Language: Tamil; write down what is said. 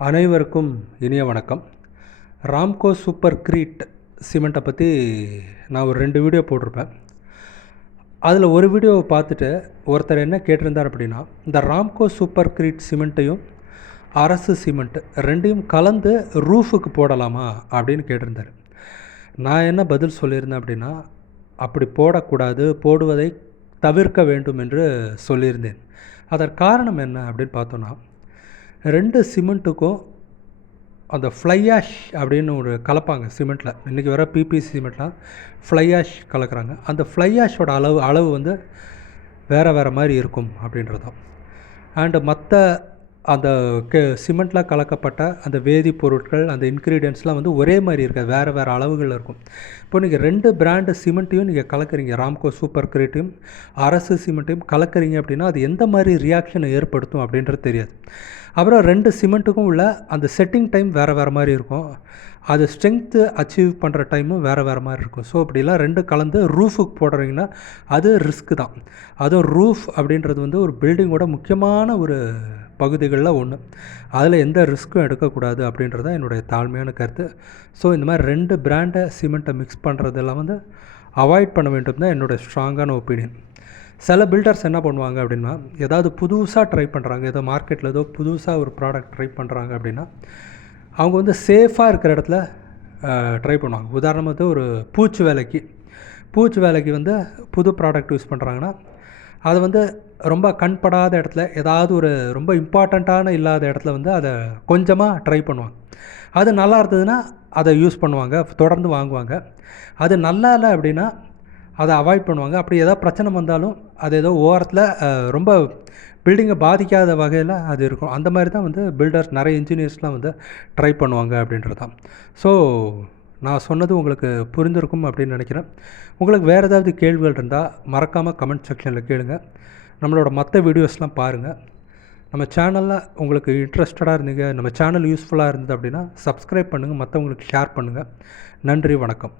அனைவருக்கும் இனிய வணக்கம். ராம்கோ சூப்பர் கிரீட் சிமெண்ட்டை பற்றி நான் ஒரு 2 வீடியோ போட்டிருப்பேன். அதில் ஒரு வீடியோவை பார்த்துட்டு ஒருத்தர் என்ன கேட்டிருந்தார் அப்படின்னா, இந்த ராம்கோ சூப்பர் கிரீட் சிமெண்ட்டையும் அரசு சிமெண்ட் 2யும் கலந்து ரூஃபுக்கு போடலாமா அப்படின்னு கேட்டிருந்தார். நான் என்ன பதில் சொல்லியிருந்தேன் அப்படின்னா, அப்படி போடக்கூடாது, போடுவதை தவிர்க்க வேண்டும் என்று சொல்லியிருந்தேன். அதற்கு காரணம் என்ன அப்படின்னு பார்த்தோன்னா, 2 சிமெண்ட்டுக்கும் அந்த ஃப்ளை ஆஷ் அப்படின்னு ஒரு கலப்பாங்க சிமெண்ட்டில். இன்றைக்கி வர பிபிசி சிமெண்ட்லாம் ஃப்ளை ஆஷ் கலக்கிறாங்க. அந்த ஃப்ளை ஆஷோட அளவு வந்து வேறு மாதிரி இருக்கும் அப்படின்றது தான். அண்டு மற்ற அந்த சிமெண்ட்டில் கலக்கப்பட்ட அந்த வேதிப்பொருட்கள், அந்த இன்க்ரீடியன்ட்ஸ்லாம் வந்து ஒரே மாதிரி இருக்காது, வேறு அளவுகளில் இருக்கும். இப்போ நீங்கள் 2 பிராண்டு சிமெண்ட்டையும் நீங்கள் கலக்கிறீங்க, ராம்கோ சூப்பர் கிரீட்டையும் அரசு சிமெண்ட்டையும் கலக்கிறீங்க அப்படின்னா அது எந்த மாதிரி ரியாக்ஷனை ஏற்படுத்தும் அப்படின்றது தெரியாது. அப்புறம் 2 சிமெண்ட்டுக்கும் உள்ள அந்த செட்டிங் டைம் வேறு மாதிரி இருக்கும், அது ஸ்ட்ரென்த்து அச்சீவ் பண்ணுற டைமும் வேறு மாதிரி இருக்கும். ஸோ அப்படிலாம் 2 கலந்து ரூஃபுக்கு போடுறீங்கன்னா அது ரிஸ்க்கு தான். அதுவும் ரூஃப் அப்படின்றது வந்து ஒரு பில்டிங்கோட முக்கியமான ஒரு பகுதிகளில் ஒன்று. அதில் எந்த ரிஸ்க்கும் எடுக்கக்கூடாது அப்படின்றது தான் என்னுடைய தாழ்மையான கருத்து. ஸோ இந்த மாதிரி 2 பிராண்டை சிமெண்ட்டை மிக்ஸ் பண்ணுறதெல்லாம் வந்து அவாய்ட் பண்ண வேண்டும் தான் என்னோடய ஸ்ட்ராங்கான ஒப்பீனியன். சில பில்டர்ஸ் என்ன பண்ணுவாங்க அப்படின்னா, ஏதாவது புதுசாக ட்ரை பண்ணுறாங்க, ஏதோ மார்க்கெட்டில் ஏதோ புதுசாக ஒரு ப்ராடக்ட் ட்ரை பண்ணுறாங்க அப்படின்னா, அவங்க வந்து சேஃபாக இருக்கிற இடத்துல ட்ரை பண்ணுவாங்க. உதாரணமாக ஒரு பூச்சி வேலைக்கு வந்து புது ப்ராடக்ட் யூஸ் பண்ணுறாங்கன்னா, அது வந்து ரொம்ப கண்படாத இடத்துல, ஏதாவது ஒரு ரொம்ப இம்பார்ட்டண்ட்டான இல்லாத இடத்துல வந்து அதை கொஞ்சமாக ட்ரை பண்ணுவாங்க. அது நல்லா இருந்ததுன்னா அதை யூஸ் பண்ணுவாங்க, தொடர்ந்து வாங்குவாங்க. அது நல்லா இல்லை அப்படின்னா அதை அவாய்ட் பண்ணுவாங்க. அப்படி ஏதாவது பிரச்சனை வந்தாலும் அது ஏதோ ஓரத்தில் ரொம்ப பில்டிங்கை பாதிக்காத வகையில் அது இருக்கும். அந்த மாதிரி தான் வந்து பில்டர்ஸ், நிறைய இன்ஜினியர்ஸ்லாம் வந்து ட்ரை பண்ணுவாங்க அப்படின்றது தான். ஸோ நான் சொன்னது உங்களுக்கு புரிந்திருக்கும் அப்படின்னு நினைக்கிறேன். உங்களுக்கு வேறு ஏதாவது கேள்விகள் இருந்தால் மறக்காமல் கமெண்ட் செக்ஷனில் கேளுங்க. நம்மளோட மற்ற வீடியோஸ்லாம் பாருங்கள். நம்ம சேனலில் உங்களுக்கு இன்ட்ரெஸ்டடாக இருந்தீங்க, நம்ம சேனல் யூஸ்ஃபுல்லாக இருந்தது அப்படின்னா சப்ஸ்கிரைப் பண்ணுங்கள், மற்றவங்களுக்கு ஷேர் பண்ணுங்கள். நன்றி, வணக்கம்.